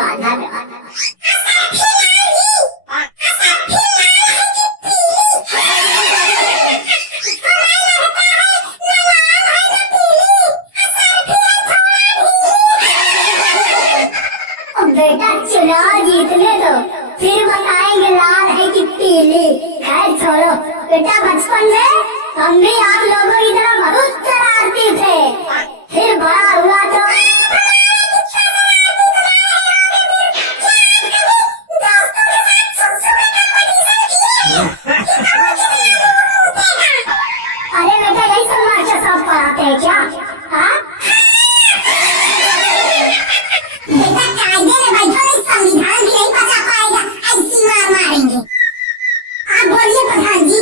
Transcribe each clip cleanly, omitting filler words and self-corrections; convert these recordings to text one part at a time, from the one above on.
धन्यवाद धन्यवाद। बेटा चुनाव जीतने दो, फिर बताएंगे लाल है कि पीली। खैर छोड़ो बेटा, बचपन में हम भी आप लोगों की तरह बहुत शरारती थे, फिर बड़ा हुआ तो अरे बेटा यही सब मास्टर साहब पढ़ाते हैं क्या? हाँ बेटा कायदे में बैठो, नहीं संविधान भी नहीं बचा पाएगा, ऐसी मार मारेंगे। आप बोलिए प्रधान जी।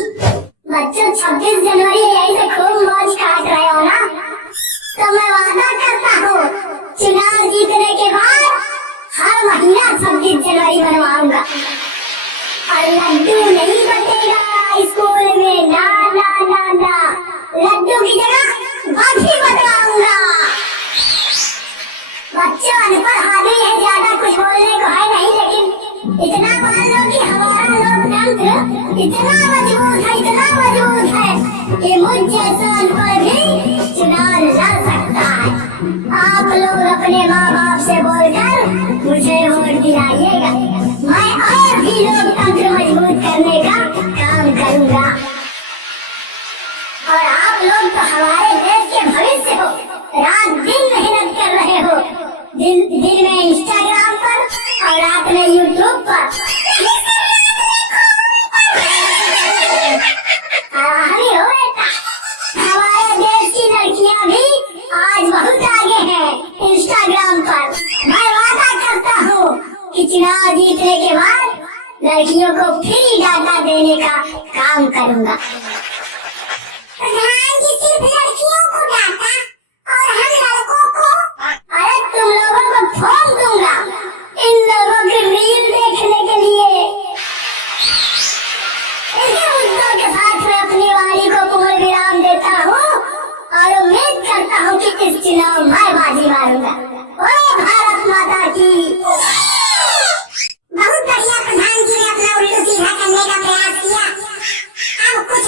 बच्चों 26 जनवरी यही से खूब मौज काट रहे हो ना, तो मैं वादा करता हूँ चुनाव जीतने के बाद हर महीना 26 जनवरी मनवाऊंगा, और लड्डू नहीं बटेगा स्कूल में, ना ना ना ना, लड्डू की जगह बर्फी बटवाऊंगा। बच्चों अनपढ़ आदमी है, ज्यादा कुछ बोलने को है नहीं, लेकिन इतना मान लो कि हमारा लोकतंत्र इतना मजबूत है कि मुझ जैसा अनपढ़ भी चुनाव लड़ सकता है। आप लोग अपने माँ बाप से बोलकर मुझे वोट दिलाइएगा, मैं और भी लोकतंत्र मजबूत करने का काम करूंगा। और आप लोग तो हमारे देश के भविष्य हो, रात दिन मेहनत कर रहे हो, दिन में इंस्टाग्राम पर और रात में यूट्यूब पर। हरी हो बेटा, हमारे देश की लड़कियां भी आज बहुत आगे हैं इंस्टाग्राम पर। मैं वादा करता हूँ कि चुनाव जीतने के बाद लड़कियों को फ्री डाटा देने का काम करूँगा। प्रधान जी सिर्फ लड़कियों को डाटा और हम लड़कों को? अरे तुम लोगों को फोन दूंगा इन लोगों की रील देखने के लिए। इसी मुद्दों के साथ मैं अपनी वाणी को पूर्ण विराम देता हूँ और उम्मीद करता हूँ कि इस चुनाव मैं बाजी मारूंगा। ओए भारत माता की। बहुत बढ़िया प्रधान जी ने अपना उल्लू सीधा करने का प्रयास किया, अब कुछ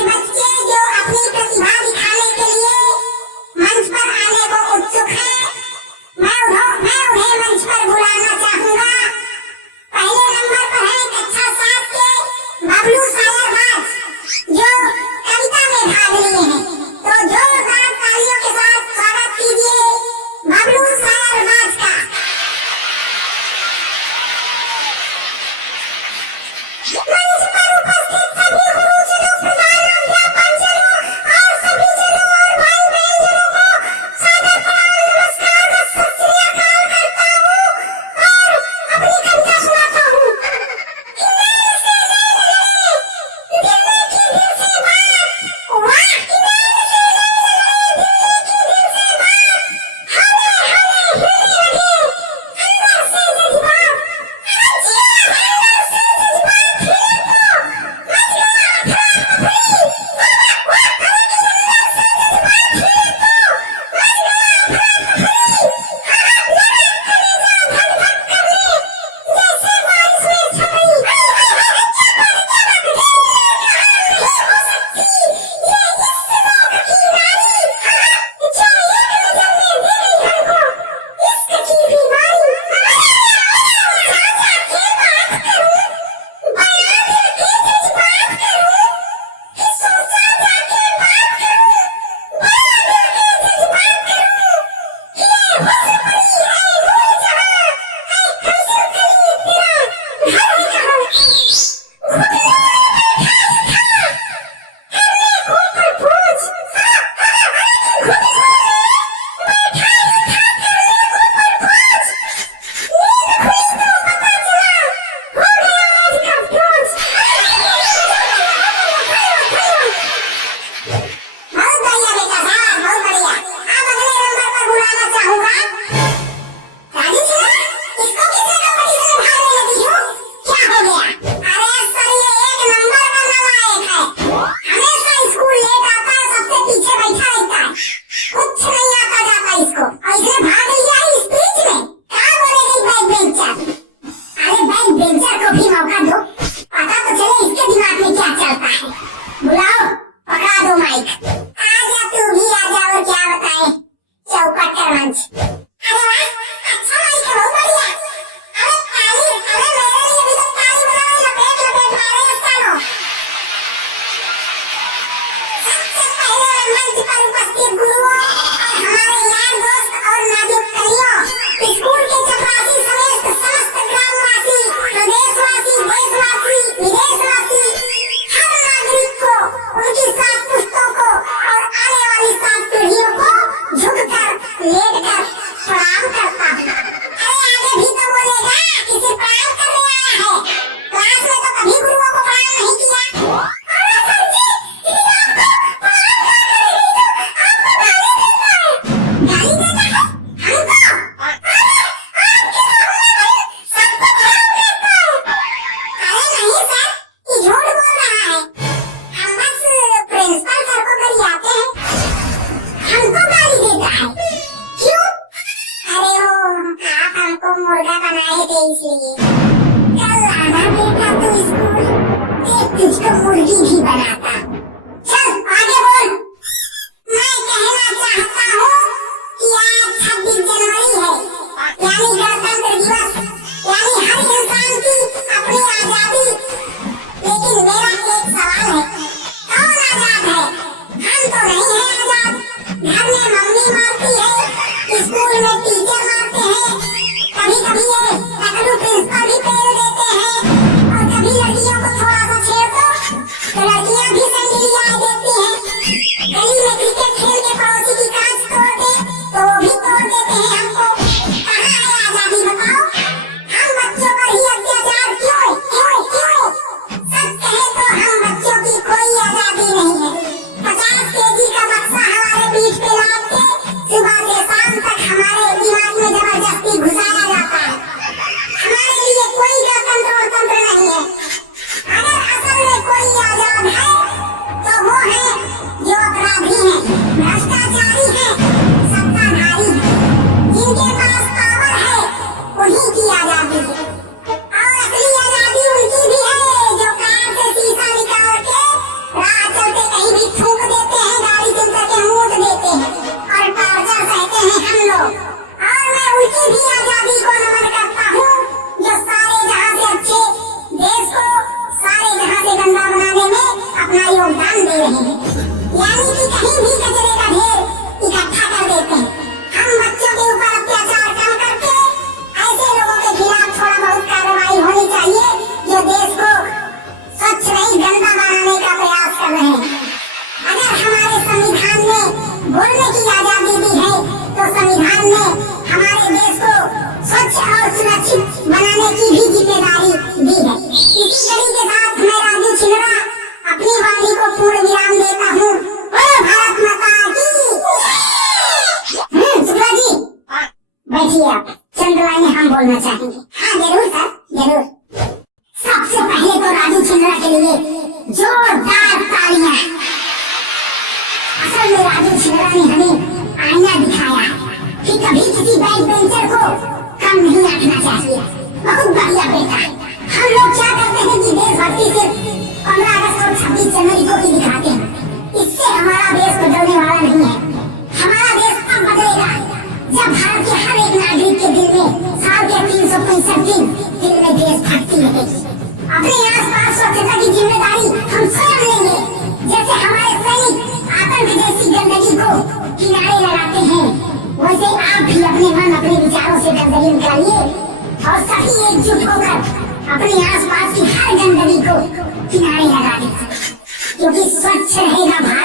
की 7 पुश्तों को और आने वाली 7 पीढ़ियों को झुककर लेटकर प्रणाम करता हूँ। अरे आगे भी तो बोलेगा कि सिर्फ प्रणाम करने आया है, क्लास में तो कभी गुरुओं को प्रणाम नहीं किया। अरे सर जी, गाली देता है हमको। मुर्गा बनाए थे इसलिए कल आना बेटा तू स्कूल, देख तुझको मुर्गी भी बनाता। चल आगे बोल। मैं कहना चाहता हूँ कि आज 26 जनवरी है, यानी गणतंत्र दिवस, यानी हर इंसान की अपनी आजादी। लेकिन मेरा एक सवाल है, कौन आजाद है? हम तो नहीं है आजाद। घर में मम्मी मारती है, स्कूल में टीचर मारते हैं, कभी कभी ये नकलू प्रिंसिपल भी पेल देते हैं, और कभी लड़कियों को थोड़ा सा छेड़ तो लड़कियां भी संगिलियां देती हैं। गली में क्रिकेट खेल के पड़ोसी की कांच तोड़ दे तो वो भी तोड़ देते हैं हमको। कहाँ है आजादी बताओ? हम बच्चों पर ही अत्याचार क्यों क्यों क्यों? सच कहे तो हम बच्चों की कोई आजादी नहीं है। 50 केजी का बक्सा हमारे पीठ पे लाद के सुबह से शाम तक हमारे दिमाग में जबरदस्ती घुसाया जाता है। हमारे लिए कोई गणतंत्र और तंत्र नहीं है। अगर असल में कोई आजाद है तो वो है जो अपराधी है, भ्रष्टाचारी है, सत्ताधारी है, जिनके पास पावर है, उन्हीं की आजादी है। और असली आजादी उनकी भी है जो कार से शीशा निकाल के राह चलते कहीं भी थूक देते हैं, गाड़ी चलते के मूत देते हैं और टार्चर सहते हैं हम लोग। और मैं उनकी भी आजादी को नमन करता हूँ जो सारे जहां से अच्छे देश को सारे जहां से गंदा बनाने में अपना योगदान दे रहे हैं, यानी कि कहीं भी कचरे का ढेर इकट्ठा कर देते हैं। हम बच्चों के ऊपर अत्याचार कम करके ऐसे लोगों के खिलाफ थोड़ा बहुत कार्रवाई होनी चाहिए जो देश को स्वच्छ नहीं गंदा बनाने का प्रयास कर रहे हैं। अगर हमारे संविधान में बोलने की आजादी भी है तो संविधान में हमारे देश को स्वच्छ और सुरक्षित बनाने की भी जिम्मेदारी दी है। इसी कड़ी के साथ मैं राजू छिंदड़ा अपनी वाणी को पूर्ण विराम देता हूँ। भारत माता की। शुक्ला जी बैठिए, आप चंद लाइनें हम बोलना चाहेंगे। हाँ जरूर सर, जरूर। सबसे पहले तो राजू छिंदड़ा के लिए जोरदार तालियां। असल में राजू छिंदड़ा ने हमें आईना दिखाया कि कभी किसी बैक बेंचर को कम नहीं आंकना चाहिए। बहुत बढ़िया बेटा। हम लोग क्या करते हैं कि देशभक्ति सिर्फ 15 अगस्त और 26 जनवरी को ही दिखाते हैं, इससे हमारा देश बदलने वाला नहीं है। हमारा देश तब बदलेगा जब भारत के हर एक नागरिक के दिल में साल के 365 दिन दिल में देशभक्ति रहेगी। अपने आसपास स्वच्छता की जिम्मेदारी हम स्वयं लेंगे। जैसे हमारे सैनिक आतंक जैसी गंदगी को किनारे लगाते हैं, वैसे आप भी अपने मन अपने विचारों से गंदगी निकालिए और सभी एकजुट होकर अपने आसपास की हर गंदगी को किनारे लगा दें, क्योंकि स्वच्छ रहेगा भारत।